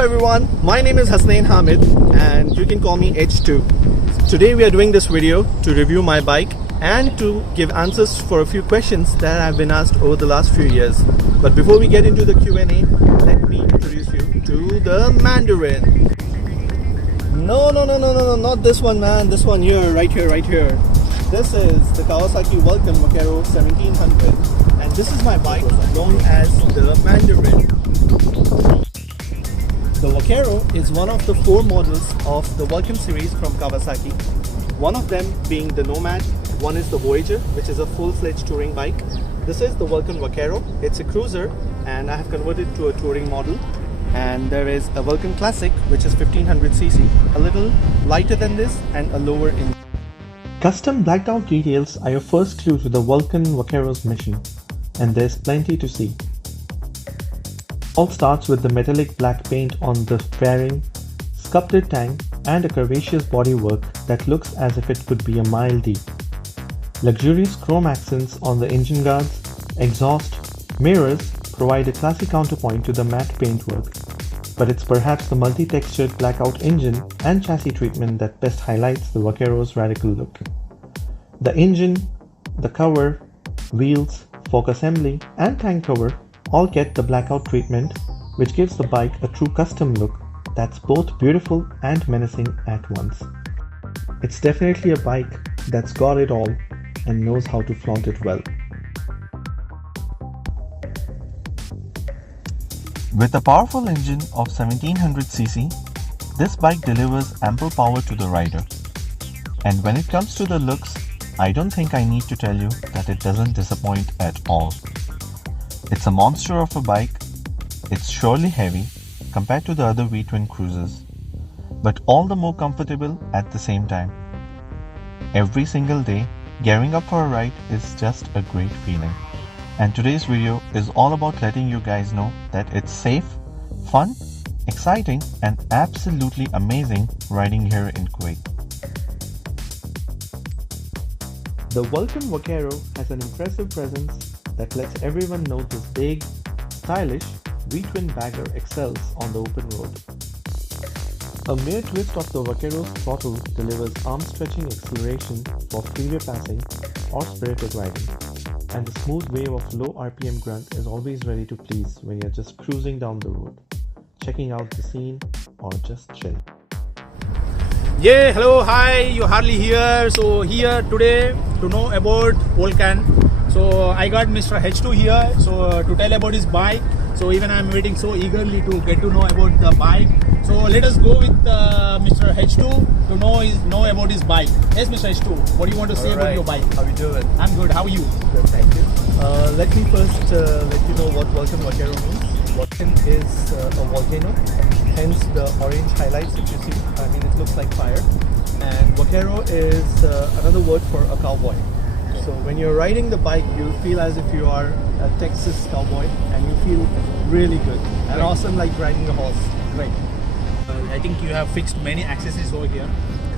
everyone, my name is Hasnain Hamid and you can call me H2. Today we are doing this video to review my bike and to give answers for a few questions that have been asked over the last few years. But before we get into the Q&A, let me introduce you to the Mandarin. No, not this one, man. This one here, right here. This is the Kawasaki Vulcan Vaquero 1700 and this is my bike known as the Mandarin. The Vaquero is one of the 4 models of the Vulcan series from Kawasaki. One of them being the Nomad, one is the Voyager, which is a full-fledged touring bike. This is the Vulcan Vaquero. It's a cruiser and I have converted to a touring model. And there is a Vulcan Classic, which is 1500cc, a little lighter than this and a lower in. Custom blacked out details are your first clue to the Vulcan Vaquero's mission, and there's plenty to see. All starts with the metallic black paint on the fairing, sculpted tank and a curvaceous bodywork that looks as if it could be a mile deep. Luxurious chrome accents on the engine guards, exhaust, mirrors provide a classy counterpoint to the matte paintwork, but it's perhaps the multi-textured blackout engine and chassis treatment that best highlights the Vaquero's radical look. The engine, the cover, wheels, fork assembly and tank cover all get the blackout treatment, which gives the bike a true custom look that's both beautiful and menacing at once. It's definitely a bike that's got it all and knows how to flaunt it well. With a powerful engine of 1700cc, this bike delivers ample power to the rider. And when it comes to the looks, I don't think I need to tell you that it doesn't disappoint at all. It's a monster of a bike. It's surely heavy compared to the other V-twin cruisers, but all the more comfortable at the same time. Every single day, gearing up for a ride is just a great feeling. And today's video is all about letting you guys know that it's safe, fun, exciting and absolutely amazing riding here in Kuwait. The Vulcan Vaquero has an impressive presence that lets everyone know this big, stylish V-twin bagger excels on the open road. A mere twist of the Vaquero's throttle delivers arm-stretching acceleration for freeway passing or spirited riding, and the smooth wave of low RPM grunt is always ready to please when you're just cruising down the road, checking out the scene or just chilling. Yeah, hello, hi, you Harley here. So here today to know about Vulcan. So I got Mr. H2 here, so to tell about his bike. So even I'm waiting so eagerly to get to know about the bike. So let us go with Mr. H2 to know about his bike. Yes, Mr. H2, what do you want to say about your bike? How are you doing? I'm good. How are you? Good, thank you. Let me first let you know what Vulcan Vaquero means. Vulcan is a volcano, hence the orange highlights that you see. I mean, it looks like fire. And Vaquero is another word for a cowboy. So when you're riding the bike, you feel as if you are a Texas cowboy and you feel really good and awesome, like riding a horse. Right. I think you have fixed many accessories over here.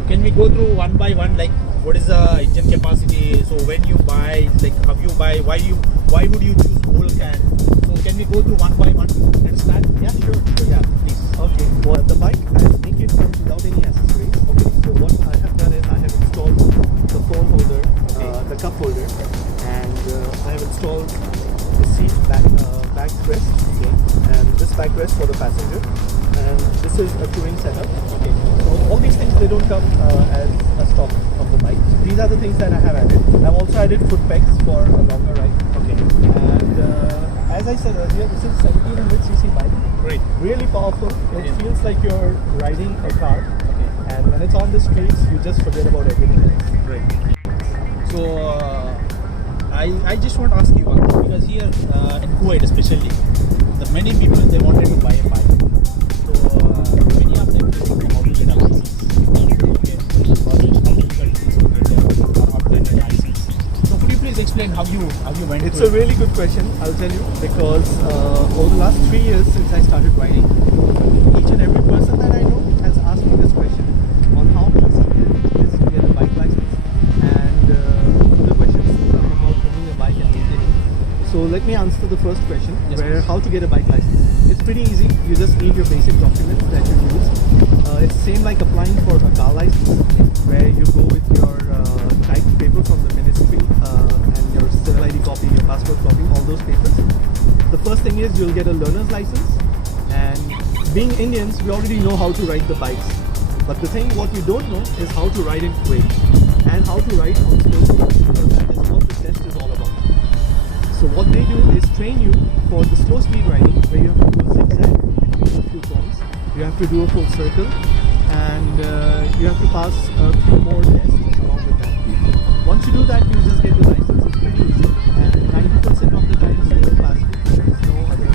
Can we go through one by one, like what is the engine capacity? So when you buy, like how you buy, why would you choose Vulcan? So can we go through one by one? Let's start. Yeah, sure. So yeah, please. Okay. Well, the bike has naked comes without any accessories. Okay. So what I have done is I have installed the phone holder, the cup holder, and I have installed the seat backrest, and this backrest for the passenger, and this is a touring setup. Okay. So all these things, they don't come as a stock of the bike. These are the things that I have added. I've also added foot pegs for a longer ride. Okay. And as I said earlier, this is 1700cc bike. Great. Really powerful. It feels like you're riding a car. Okay. And when it's on the streets, you just forget about everything else. Great. So I just want to ask you one thing, because here in Kuwait especially, the many people they wanted to buy a bike. So many of them don't know how to get a license. Okay. How difficult it is to get a license. So could you please explain how you went? It's a really good question, I'll tell you, because over the last 3 years since I started riding, each and every person that I know has asked me this question on how easy it is to get a bike license and other questions about owning a bike and maintaining. So let me me answer the first question, Yes, where please. how to get a bike license. It's pretty easy. You just need your basic documents that you use. It's same like applying for a car license, where you go with your typed paper from the ministry and your civil ID copy, your passport copy, all those papers. The first thing is you'll get a learner's license, and being Indians, we already know how to ride the bikes. But the thing what we don't know is how to ride it quick and how to ride on slow speed, because that is what the test is all about. So what they do is train you for the slow speed riding, where you have to do a zigzag between a few cones. You have to do a full circle, and you have to pass a few more tests along with that. Once you do that, you just get the license. It's pretty easy, and 90% of the times they will pass you. There is no other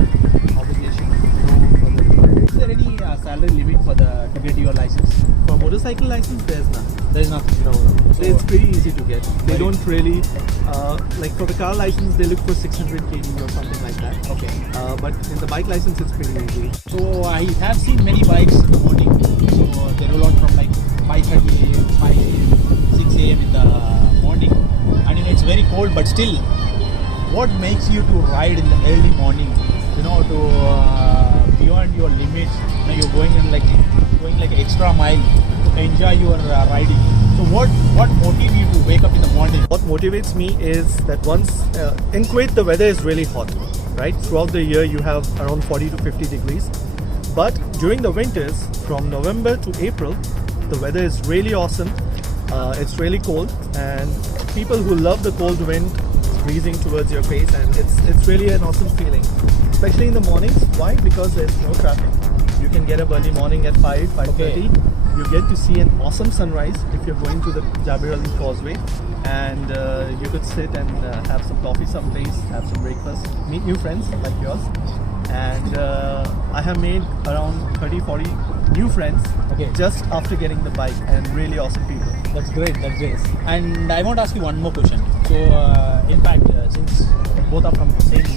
obligation, no other. Is there any salary limit for to get your license? For motorcycle license, there's none. There is nothing. No. It's pretty easy to get. They Right. don't really, like for the car license, they look for 600 kg or something like that. Okay. But in the bike license, it's pretty easy. So I have seen many bikes in the morning. So they roll out from like 5:30 a.m., 5 a.m., 6 a.m. in the morning. And it's very cold, but still, what makes you to ride in the early morning? To beyond your limits. You're going in like extra mile to enjoy your riding. So what motivates you to wake up in the morning? What motivates me is that once in Kuwait the weather is really hot, right? Throughout the year you have around 40 to 50 degrees. But during the winters, from November to April, the weather is really awesome. It's really cold, and people who love the cold wind breezing towards your face, and it's really an awesome feeling. Especially in the mornings. Why? Because there's no traffic. You can get up early morning at 5:30. Okay. You get to see an awesome sunrise if you're going to the Jabir Ali Causeway, and you could sit and have some coffee someplace, have some breakfast, meet new friends like yours. And I have made around 30-40 new friends Okay. just after getting the bike, and really awesome people. That's great. That's great. And I want to ask you one more question. So, in fact, since both are from the same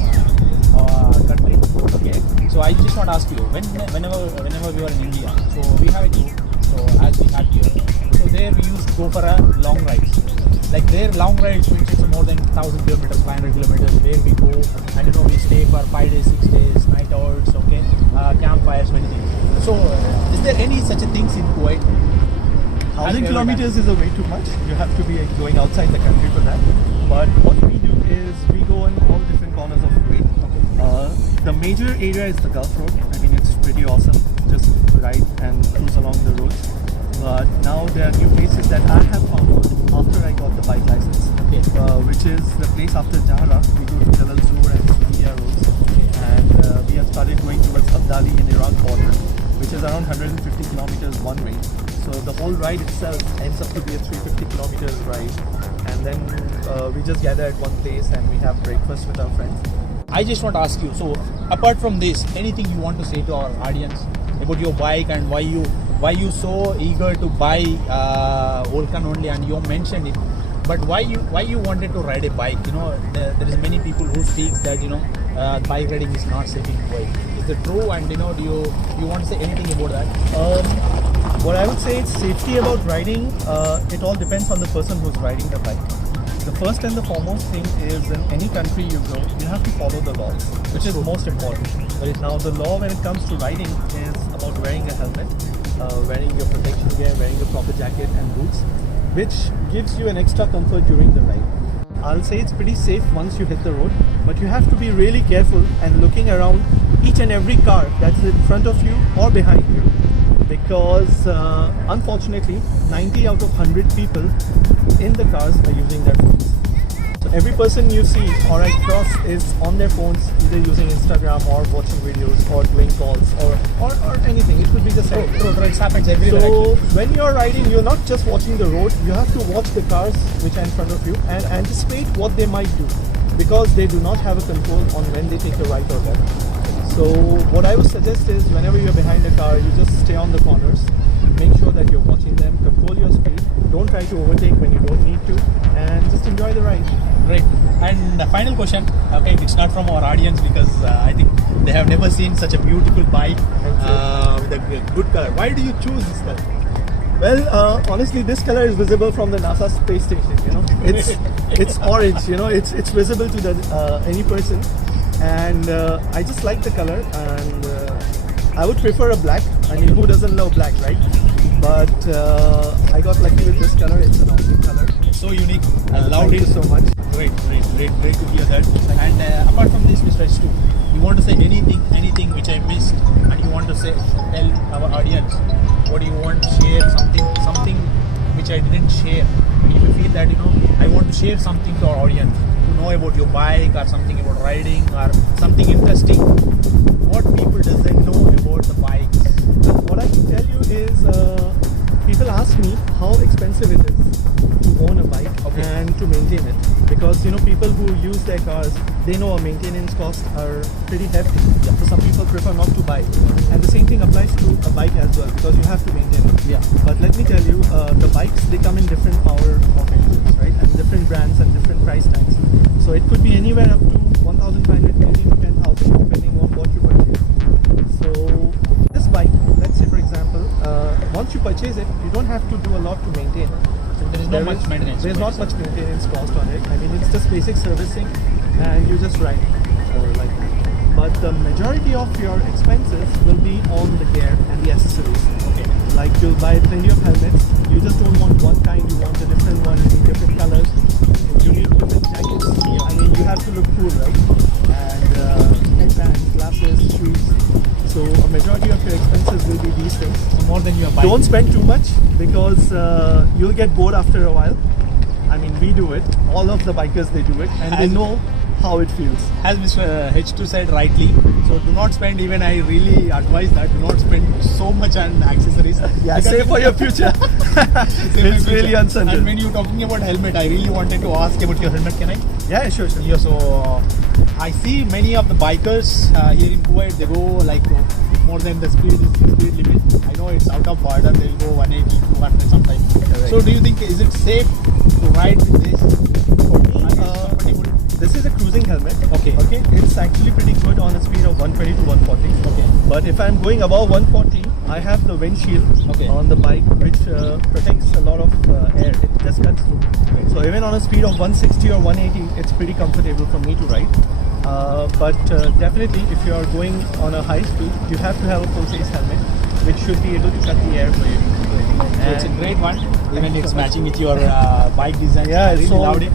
country, okay. So I just want to ask you, whenever we were in India, so we have a group. So as we had here, so there we used to go for a long rides. Like their long rides, which is more than 1,000 kilometers, 500 kilometers, where we go and we stay for 5 days, 6 days, night hours, okay, campfires, many things. So, is there any such a things in Kuwait? 1,000 kilometers is a way too much. You have to be going outside the country for that. But what we do is we go in all different corners of Kuwait. The major area is the Gulf Road. I mean, it's pretty awesome. Just ride and cruise along the roads. But now there are new places that I have found out after I got the bike license, Okay. which is the place after Jahra. We go to Jalal Zur and India roads, and we have started going towards Abdali in Iraq border, which is around 150 kilometers one way. So the whole ride itself ends up to be a 350 kilometers ride, and then we just gather at one place and we have breakfast with our friends. I just want to ask you, so apart from this, anything you want to say to our audience about your bike and why you so eager to buy Vulcan only, and you mentioned it, but why you wanted to ride a bike? There is many people who speaks that bike riding is not safe in Kuwait. Is it true? And do you want to say anything about that? What I would say is safety about riding, it all depends on the person who's riding the bike. The first and the foremost thing is in any country you go, you have to follow the laws, which is most important. Now the law when it comes to riding is about wearing a helmet, wearing your protection gear, wearing a proper jacket and boots, which gives you an extra comfort during the ride. I'll say it's pretty safe once you hit the road, but you have to be really careful and looking around each and every car that's in front of you or behind you. Because unfortunately 90 out of 100 people in the cars are using their phones. So every person you see or across is on their phones, either using Instagram or watching videos or doing calls or anything. It could be just anything. True. It happens everywhere. So when you're riding, you're not just watching the road, you have to watch the cars which are in front of you and anticipate what they might do, because they do not have a control on when they take a right or left. So what I would suggest is whenever you're behind a car, you just stay on the corners, make sure that you're watching them, control your speed, don't try to overtake when you don't need to, and just enjoy the ride. Great. And the final question, okay, it's not from our audience because I think they have never seen such a beautiful bike with a good color. Why do you choose this color? Well, honestly, this color is visible from the NASA space station. It's orange. It's visible to any person. and I just like the color, and I would prefer a black. I mean, who doesn't love black, right? But I got lucky with this color. It's an awesome color. So unique. I loved Thank it you so much. Great to hear that. And apart from this, Mr. H2, you want to say anything which I missed, and you want to say, tell our audience, what do you want to share, something which I didn't share. And if you feel that, I want to share something to our audience, to know about your bike or something about riding or something interesting, what people doesn't know about the bikes. What I can tell you is, people ask me how expensive it is to own a bike and to maintain it, because people who use their cars, they know our maintenance costs are pretty hefty. So some people prefer not to buy, and the same thing applies to a bike as well, because you have to maintain it. Yeah. But let me tell you, the bikes, they come in different power of engines, right, and different brands and different price tags. So it could be anywhere up to 1,500 kg to 10,000, depending on what you purchase. So this bike, let's say for example, once you purchase it, you don't have to do a lot to maintain it. There is not much maintenance. There's not much maintenance cost on it. I mean, it's just basic servicing, and you just ride like that. But the majority of your expenses will be on the gear and the accessories. Okay. Like you'll buy plenty of helmets. You just don't want one kind. You want a different one. You need different colors. You need different jackets. I mean, you have to look cool, right? And headbands, glasses, shoes. So a majority of your expenses will be these things. So more than your bike. Don't spend too much, because you'll get bored after a while. I mean, we do it. All of the bikers, they do it, and they know how it feels. As Mr. H2 said rightly, so do not spend, even I really advise that, do not spend so much on accessories. Yeah, save for your future. It's really uncertain. And when you're talking about helmet, I really wanted to ask about your helmet, can I? Yeah, sure. Yeah, so I see many of the bikers here in Kuwait, they go like more than the speed limit. I know it's out of border, they'll go 180, 200 sometimes. Correct. So do you think, is it safe to ride with this? For me, this is a cruising helmet. Okay. It's actually pretty good on a speed of 120 to 140. Okay. But if I'm going above 140, I have the windshield on the bike, which protects a lot of air. It just cuts through. So even on a speed of 160 or 180, it's pretty comfortable for me to ride. But definitely, if you are going on a high speed, you have to have a full face helmet, which should be able to cut the air for you. So it's a great one. Even it's matching with your bike design. Yeah, I really so loved it.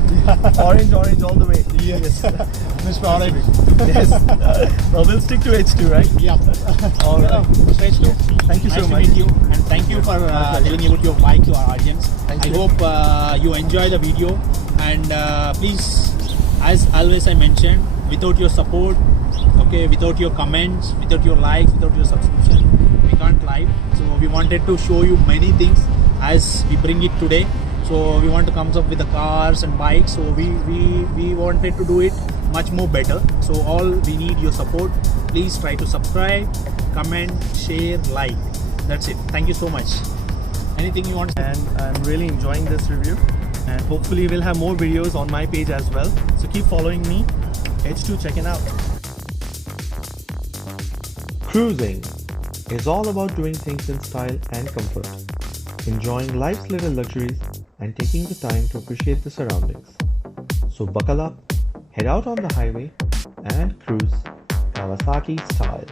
orange all the way. Yes. Mr. Orange. Yes. Well, we'll stick to H2, right? Yeah. All right. Mr. H2. Thank you nice so to much. meet you, and thank you for telling about your bike to our audience. Thank I you. hope you enjoy the video, and please, as always I mentioned, without your support, without your comments, without your likes, without your subscription, we can't live. So we wanted to show you many things as we bring it today. So we want to come up with the cars and bikes. So we wanted to do it much more better. So all we need your support. Please try to subscribe, comment, share, like. That's it. Thank you so much. Anything you want to say? And I'm really enjoying this review, and hopefully we'll have more videos on my page as well. So keep following me. H2, check it out. Cruising is all about doing things in style and comfort, enjoying life's little luxuries and taking the time to appreciate the surroundings. So buckle up, head out on the highway and cruise Kawasaki style.